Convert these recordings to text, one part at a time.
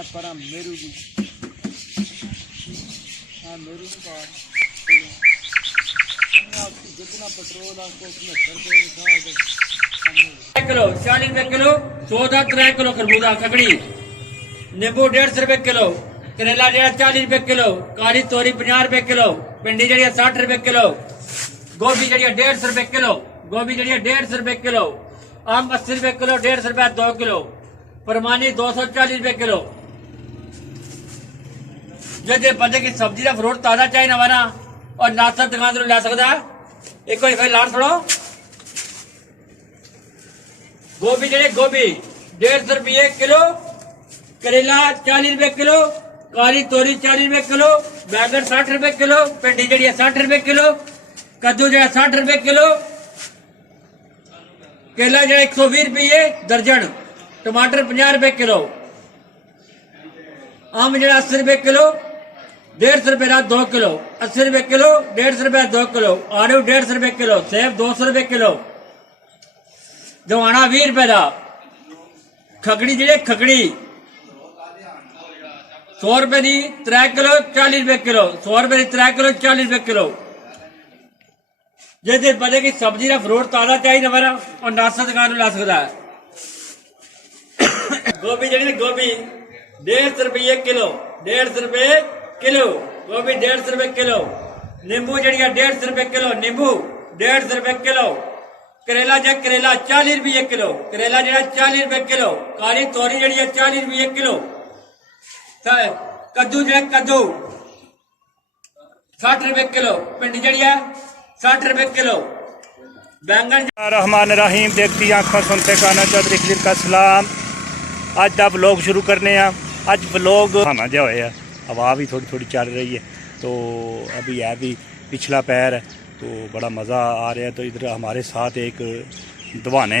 है पर मेरू की मेरू जितना पेट्रोल आपको 75 किलो 40 रुपए किलो 3 किलो खरबूजा ककड़ी नींबू 150 रुपए किलो करेला 40 रुपए किलो काली तोरी 50 रुपए किलो भिंडी 60 रुपए किलो गोभी 150 रुपए किलो गोभी 150 रुपए किलो आम 80 रुपए किलो 150 रुपए 2 किलो परमानी 240 रुपए किलो जे बंदे की सब्जी का फ्रूट ताजा चाहिए नवाना और नाश्ता दुकान से लै सकता है एक बार लाड़ छोड़ो गोभी गोभी 150 रुपये किलो करेला 40 रुपए किलो काली तोरी 40 रुपए किलो बैगन 60 रुपए किलो भिंडी 60 रुपए किलो कद्दू 60 रुपए किलो केला 120 रुपये दर्जन टमाटर 50 रुपए किलो आम 80 रुपए किलो 150 रुपए का 2 किलो 80 रुपए किलो 150 रुपए 2 किलो आलू 150 रुपए किलो सेब 200 रुपए किलो दवाना 20 रुपए का खकड़ी खकड़ी 100 रुपए की 3 किलो 40 रुपए किलो 100 रुपए की 3 किलो 40 रुपए किलो जे बंदे की सब्जी का फ्रूट ताजा चाहिए हमारा और नाश्ता दुकान ला सकता है गोभी गोभी 150 रुपये किलो 150 रुपए किलो गोभी 150 रुपए किलो नींबू 150 रुपए किलो नींबू 150 रुपए किलो करेला 40 रुपये किलो करेला 40 रुपए किलो काली तोरी 40 रुपये किलो कद्दू कद्दू 60 रुपए किलो भिंडी 60 रुपए किलो बैंगन रहमान रहीम देखती आंखों सुनते काना चौधरी खलील का सलाम अज का ब्लॉग शुरू करने अज ब्लॉग खाना जो है हवा भी थोड़ी थोड़ी चल रही है तो अभी है भी पिछला पैर है तो बड़ा मज़ा आ रहा है तो इधर हमारे साथ एक दवाने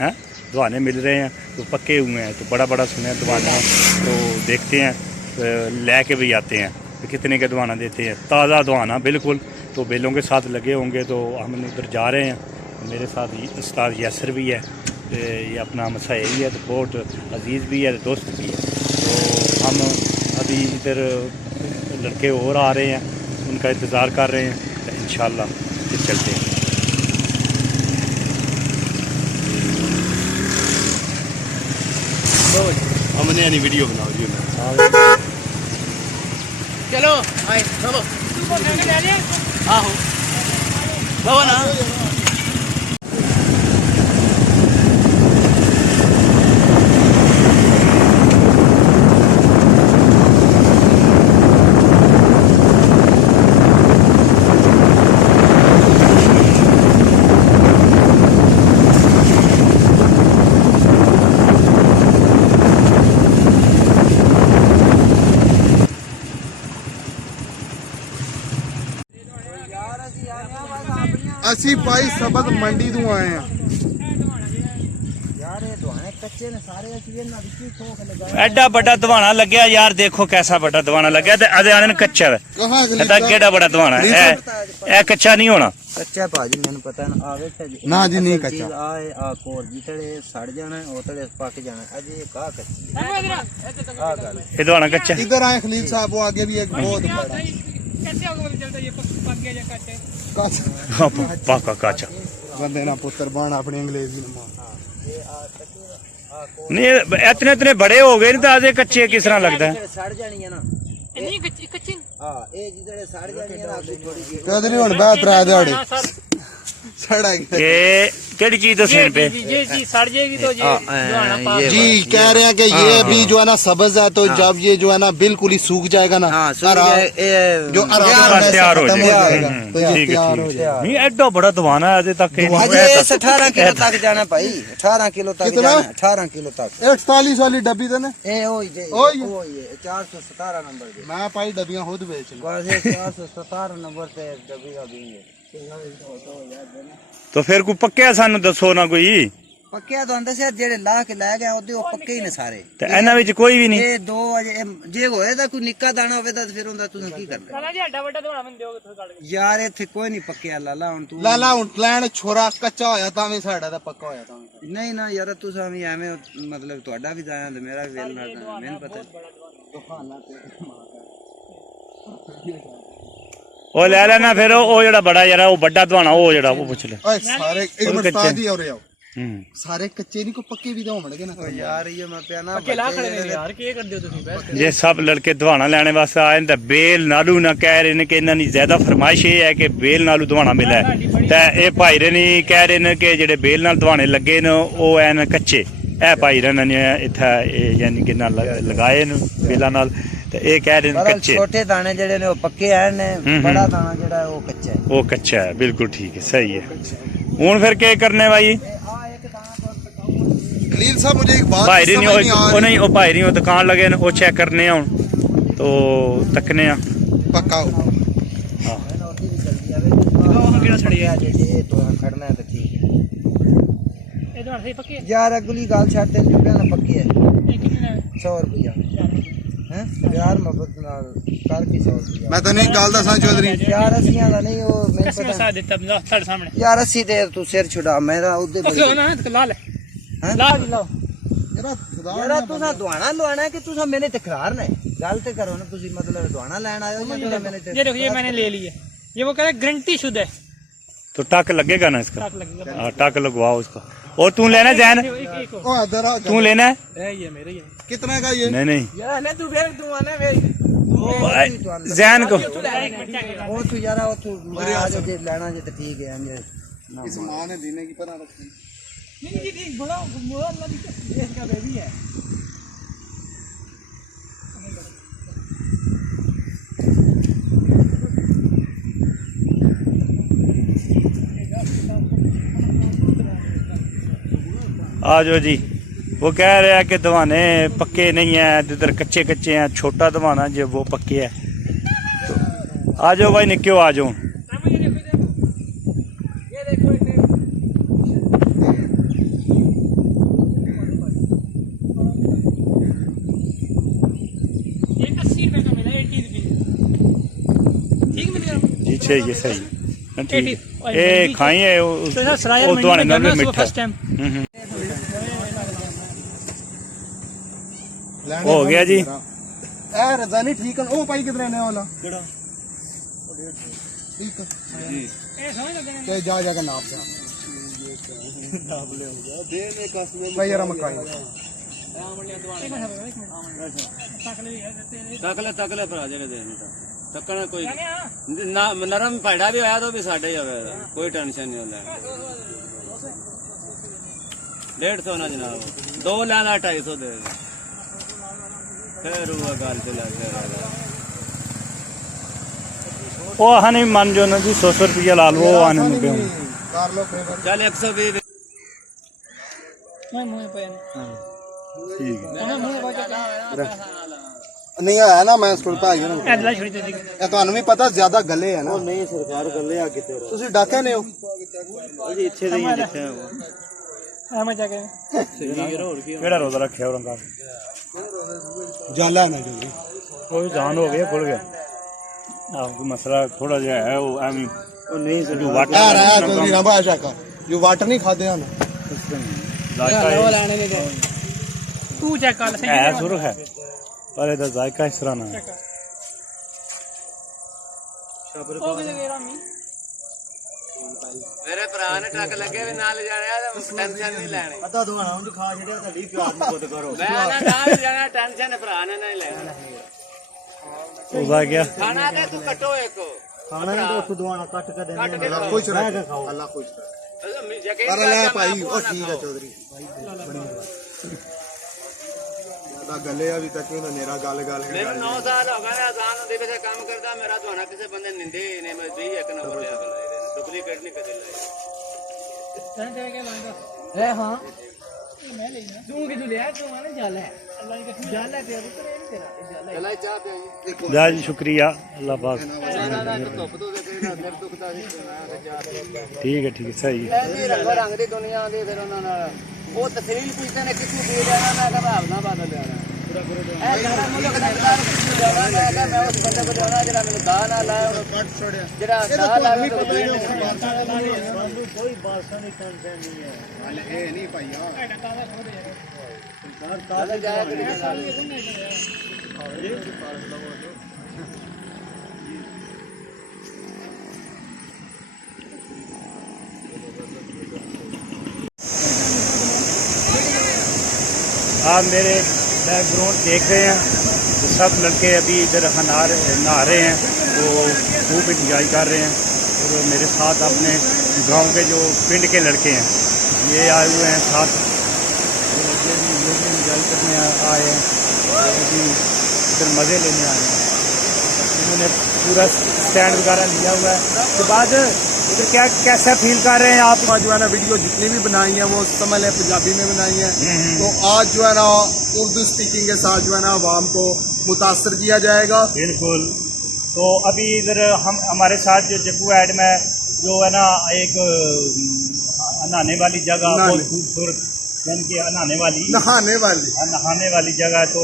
हैं दवाने मिल रहे हैं तो पक्के हुए हैं तो बड़ा बड़ा सुने दवाने तो देखते हैं ले के भी आते हैं तो कितने का दवाना देते हैं ताज़ा दवाना बिल्कुल तो बेलों के साथ लगे होंगे तो हम उधर जा रहे हैं मेरे साथ उस्ताद यासर भी है ये अपना मसाई है तो बहुत अजीज़ भी है दोस्त भी है तो हम अभी इधर लड़के और आ रहे हैं उनका इंतज़ार कर रहे हैं तो इंशाल्लाह फिर चलते हैं हमने यानी वीडियो बनाओ जी चलो आए आहो बाबा ना ਅਸੀਂ ਭਾਈ ਸਬਤ ਮੰਡੀ ਤੋਂ ਆਏ ਆ यार ये दुआने कच्चे ने सारे असली ना विकी ठोक लगा एडा बड़ा दवाना लग्या यार देखो कैसा बड़ा दवाना लग्या ते अदे आने कच्चा है कहां से ਇਹਦਾ ਕਿਹੜਾ ਬੜਾ ਦਵਾਨਾ ਹੈ ਇਹ ਕੱਚਾ ਨਹੀਂ ਹੋਣਾ कच्चा भाजी मैंने पता ना आवे थे ना जी नहीं कच्चा आए आ कोर जितड़े सड़ जाना है ओतड़े पक जाना है अजी का कच्ची ਇਹ ਦਵਾਨਾ ਕੱਚਾ इधर आए खलील साहब वो आगे भी एक बहुत बड़ा कैसे होगा चलता ये पक गया या कच्चे पाका काचा बंदे ना पुत्र बन अपनी अंग्रेजी में नहीं इतने इतने बड़े हो गए तो आधे कच्चे किस तरह लगता है सड़ जानी है ना नहीं कच्ची हां ये जितड़े सड़ जानी है ना थोड़ी सी चौधरी हुन बात रा दिहाड़े सड़ा गया ये केड़ी चीज तो सेन पे ये चीज सड़ जाएगी तो ये जी कह रहे हैं कि ये भी जो है ना सब्ज है तो जब ये जो है ना बिल्कुल ही सूख जाएगा ना जो तैयार हो जाएगा तो ये ठीक है तैयार हो जाएगा नहीं एडा बड़ा दवाना है अजे तक 18 किलो तक जाना भाई 18 किलो तक कितना? जाना 18 किलो तक 140 वाली डब्बी तो ना ए ओए ओए। 417 नंबर दे मैं भाई डब्बियां खुद बेच लूं बस 417 नंबर पे डब्बी का भी है तो फिर कोई पक्के सानू दसो ना कोई पक्के तो अंदर से जेड़े ला के लै गया ओदे ओ पक्के ही ने सारे ते ਇਹਨਾਂ ਵਿੱਚ ਕੋਈ ਵੀ ਨਹੀਂ ये दो जे होए दा कोई निक्का दाना होवे ता फिर हुंदा तुस की करना लाला जी हड्डा वड्डा दवाना मैं दियोगे थोड़ा काट यार इथे कोई नहीं पक्के लाला हुन तू लाला हुन प्लान छोरा कच्चा होया तां भी साडा दा पक्का होया तां नहीं ना यार तुस हमें एवें मतलब ਤੁਹਾਡਾ भी जाना ते मेरा भी वेल ना मैंने पता ਉਹ ਲੈ ਲੈਣਾ ਫਿਰ ਉਹ ਜਿਹੜਾ ਬੜਾ ਯਾਰ ਉਹ ਵੱਡਾ ਦਵਾਣਾ ਉਹ ਜਿਹੜਾ ਉਹ ਪੁੱਛ ਲੈ सारे एक मिनट उस्ताद जी और आओ ਹੂੰ सारे कच्चे नहीं को पक्के भी तो होंगे ना ਯਾਰ ਇਹ ਮੈਂ ਪਿਆ ਨਾ ਜੇ ਸਭ ਲੜਕੇ ਦਵਾਣਾ ਲੈਣੇ ਵਾਸਤੇ ਆਏ ਨੇ ਤਾਂ ਬੇਲ ਨਾਲੂ ਨਾ ਕਹਿ ਰਹੇ ਨੇ ਕਿ ਇਹਨਾਂ ਦੀ ਜ਼ਿਆਦਾ ਫਰਮਾਇਸ਼ ਇਹ ਹੈ ਕਿ ਬੇਲ ਨਾਲੂ ਦਵਾਣਾ ਮਿਲੇ ਤਾਂ ਇਹ ਭਾਈ ਰੇ ਨਹੀਂ ਕਹਿ ਰਹੇ ਨੇ ਕਿ ਜਿਹੜੇ ਬੇਲ ਨਾਲ ਦਵਾਣੇ ਲੱਗੇ ਨੇ ਉਹ ਐਨ ਕੱਚੇ ਇਹ ਭਾਈ ਰੇ ਨੇ ਇੱਥੇ ਯਾਨੀ ਕਿ ਨਾਲ ਲਗਾਏ ਨੇ ਬੇਲਾਂ ਨਾਲ ਤੇ ਇਹ ਕਹਿ ਰਹੇ ਨੇ ਕੱਚੇ ਛੋਟੇ ਦਾਣੇ ਜਿਹੜੇ ਨੇ ਉਹ ਪੱਕੇ ਆਏ ਨੇ ਬੜਾ ਦਾਣਾ ਜਿਹੜਾ ਉਹ ਕੱਚਾ ਹੈ ਉਹ ਕੱਚਾ ਹੈ ਬਿਲਕੁਲ ਠੀਕ ਹੈ ਸਹੀ ਹੈ ਹੁਣ ਫਿਰ ਕੀ ਕਰਨੇ ਭਾਈ खलील साहब मुझे एक बात भाई नहीं समझ वो नहीं वो भाई नहीं वो दुकान लगे वो चेक करने हैं तो तकने हैं पक्का यार अगली गाल छाड़ दे ना पक्की है 100 रुपया हैं यार मोहब्बत नाल कर की 100 रुपया मैं तो नहीं गाल दसा चौधरी यार असियां दा नहीं वो मैं पता ਤੁਹਾਡੇ ਸਾਹਮਣੇ यार अस्सी दे तू सिर छुड़ा मेरा उदे ਲੋ ਨਾ ਲਾ ਲੈ ਲਾ ਲਾ यार तुसा दुआना लवाना है कि तुसा मैंने तकरार ना गल ते करो ना तुसी मतलब दुआना लेन आए हो या मैंने ये देखो ये मैंने ले लिया ये वो कह रहा गारंटी शुद्ध है तो टक लगेगा ना इसका टक लगेगा हाँ टक लगवाओ उसका और तू लेना जैन एक ओ इधर आ तू लेना है ये मेरा ही है कितना का ये नहीं नहीं यार ने तू फिर तू आना वे जैन को वो तू यार वो तू आज जे लेना जे तो ठीक है ये इस मां ने देने की पता रखी नहीं जी ठीक बड़ा अल्लाह की इसका बेबी है आ जाओ जी वो कह रहा है कि दवाने पक्के नहीं है इधर कच्चे कच्चे हैं छोटा दवाना जो वो पक्के है तो आ जाओ भाई निक्यो आ जाओ जी सही है सही ए खाई है वो दवाने नाल भी मीठा हो गया जी ए रजा नहीं ठीक है ओ भाई किधर रहने वाला केड़ा ठीक है जी जा जाकर नाप से नाप ले हो गया देने का भाई यार मकाई तकले भरा जगह देने का तकना कोई ना नरम पैड़ा भी होया तो भी साढ़े ही होगा कोई टेंशन नहीं होता 150 ना जनाब 2 लाना 250 दे फिर हुआ गाल चला वो नहीं मान जो ना जी 100 रुपया ला लो आने में कर लो फिर चल 120 मैं मुंह पे ठीक है नहीं है ना मैं सुनता ही ना अदला छोड़ी दे ਇਹ ਤੁਹਾਨੂੰ ਵੀ ਪਤਾ ਜ਼ਿਆਦਾ ਗੱਲੇ ਹੈ ਨਾ नहीं सरकार गले आ किते ਤੁਸੀਂ ਡਾਕੇ ਨੇ ਹੋ जी इथे दे ही लिखा है हां मैं जाके केड़ा रोजा रखा और अंका जाला ना जी वो जान हो गया खुल गया आपको मसला थोड़ा जो है वो एम ओ नहीं सर जो वाटर आ रहा है तो ना भाषा का जो वाटर नहीं खाते हैं जायका तू चेक कर सही है सुर है पर ਇਹਦਾ ਜ਼ਾਇਕਾ ਇਸ ਤਰ੍ਹਾਂ ਨਾ ਹੈ ओ किधर गया रामी मेरे भरा ने टक लगे भी नाल जाने टेंशन नहीं लेनी पता दुआना उंज खा छड़िया ਤੁਹਾਡੀ ਪਿਆਰ ਨੂੰ ਖੁਦ ਕਰੋ मैं ना नाल जाना टेंशन भरा ने नहीं लेना ਉਹਦਾ ਗਿਆ खाना दे तू कटो एक ਖਾਣਾ ਨਹੀਂ ਤਾਂ ਉੱਥੋਂ ਦੁਆਨਾ ਕੱਟ ਕੇ ਦੇਣੇ के खुश बह के रहे खाओ अल्लाह खुश रहे यकीन कर कर ले मैं भाई आपको ओ ना ठीक है खाऊं। चौधरी ਦਾ ਗੱਲੇ ਆ ਵੀ ਤੱਕ ਉਹਦਾ ਨੇਰਾ ਗੱਲ मेरे 9 साल हो गए आसान होंदे पे काम करदा मेरा दुआना किसी बंदे निंदे ने मैं दी एक ना बोलिया डुप्लीकेट नहीं कदे लाए तेरे तेरे क्या लाएगा ए हां मैं लेना तू कि तू ले तू आने जाला है अल्लाह की कसम जाला है तेरा तो नहीं तेरा जाला चला चाह पे जा जी शुक्रिया अल्लाह पाक धुप तो देखना सिर दुखदा सी ठीक है सही है रंग रंग दी दुनिया आंदी फिर ਉਹਨਾਂ ਨਾਲ ਉਹ ਤਸਰੀਲ ਪੁੱਛਦੇ ਨੇ ਕਿੱਥੋਂ ਦੇ ਜਾਣਾ ਮੈਂ ਕਹਿੰਦਾ ਭਾਵਨਾ ਬਦਲ ਜਾਣਾ ਇਹ ਸਾਰਾ ਮੁਲਕ ਦਾ जाना मैं उस बंदे को जाना जरा मैंने दा ना लाया और कट छोड़या जरा दा लाया तो कोई बात नहीं टेंशन नहीं है हाले ए नहीं भैया एटा कावा छोड़ दे यार जाया करी आप मेरे बैकग्राउंड देख रहे हैं तो सब लड़के अभी इधर नहा रहे हैं तो खूब इंजॉय कर रहे हैं। और मेरे साथ अपने गांव के जो पिंड के लड़के हैं ये आए हुए हैं साथ, ये भी इंजॉय करने आए हैं, अभी इधर मज़े लेने आए हैं। इन्होंने पूरा स्टैंड वगैरह लिया हुआ है। उसके बाद इधर क्या कैसा फील कर रहे हैं आप? जो है ना वीडियो जितनी भी बनाई है वो समझ है पंजाबी में बनाई है, तो आज जो है ना उर्दू स्पीकिंग के साथ जो है ना आवाम को मुतासर किया जाएगा। बिल्कुल। तो अभी इधर हमारे साथ जो जग्गू ऐड में जो है ना एक नहाने वाली जगह बहुत खूबसूरत, यानी कि नहाने वाली जगह, तो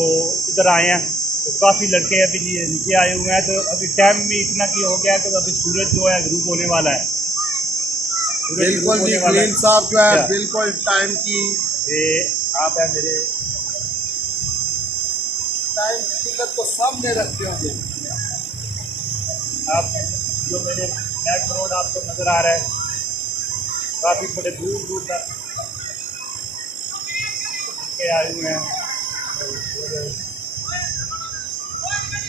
इधर आए हैं तो काफ़ी लड़के अभी नीचे आए हुए हैं। तो अभी टाइम भी इतना की हो गया है तो अभी सूरज जो है ग्रुप होने वाला है। बिल्कुल जी, खलील साहब जो है बिल्कुल टाइम की आप है मेरे टाइम की किल्लत को सामने रखते होंगे। आप जो मेरे बैक रोड आपको नज़र आ रहा है, काफ़ी बड़े दूर दूर तक के आए हुए हैं।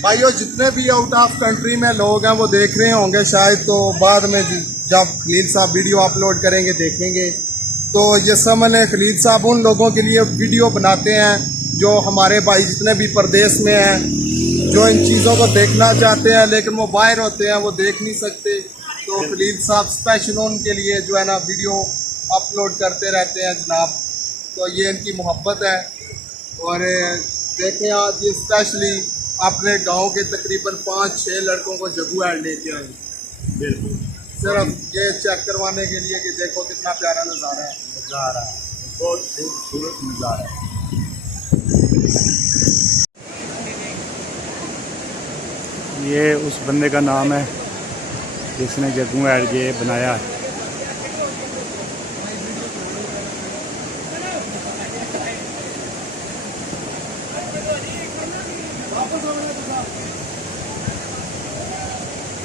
भाइयों जितने भी आउट ऑफ कंट्री में लोग हैं वो देख रहे होंगे शायद, तो बाद में जब खलील साहब वीडियो अपलोड करेंगे देखेंगे। तो ये समझ लें खलील साहब उन लोगों के लिए वीडियो बनाते हैं जो हमारे भाई जितने भी प्रदेश में हैं, जो इन चीज़ों को देखना चाहते हैं लेकिन वो बाहर होते हैं, वो देख नहीं सकते। तो खलील साहब स्पेशल उनके लिए जो है ना वीडियो अपलोड करते रहते हैं जनाब। तो ये इनकी मोहब्बत है। और देखें आज ये स्पेशली अपने गांव के तकरीबन 5-6 लड़कों को जग्गू ऐड लेके आए, बिल्कुल सिर्फ ये चेक करवाने के लिए कि देखो कितना प्यारा नज़ारा है। बहुत खूबसूरत नज़ारा है। ये उस बंदे का नाम है जिसने जग्गू ऐड ये बनाया है।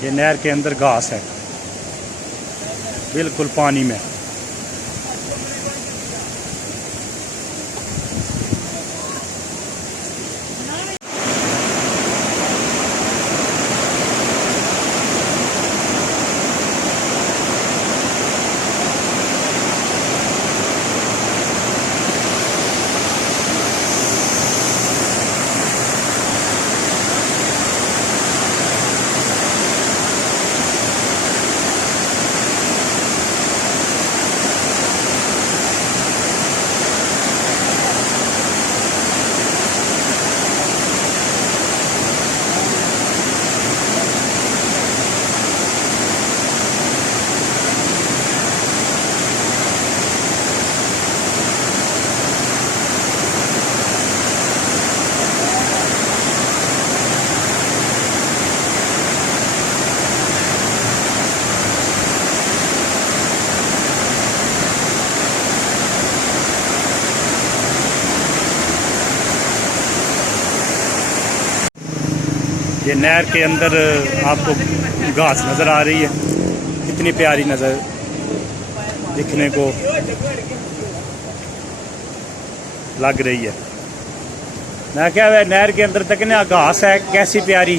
ये नहर के अंदर घास है, बिल्कुल पानी में। ये नहर के अंदर आपको घास नज़र आ रही है, कितनी प्यारी नज़र दिखने को लग रही है। मैं क्या है नहर के अंदर तक ना घास है कैसी प्यारी।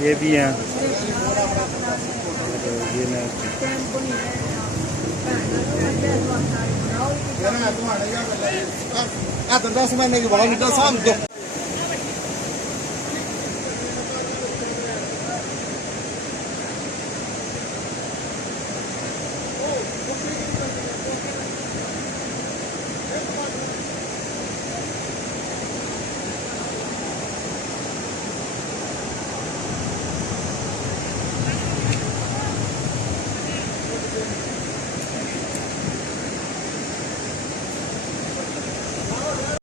ये भी हैं, ये तुम्हारे 10 महीने की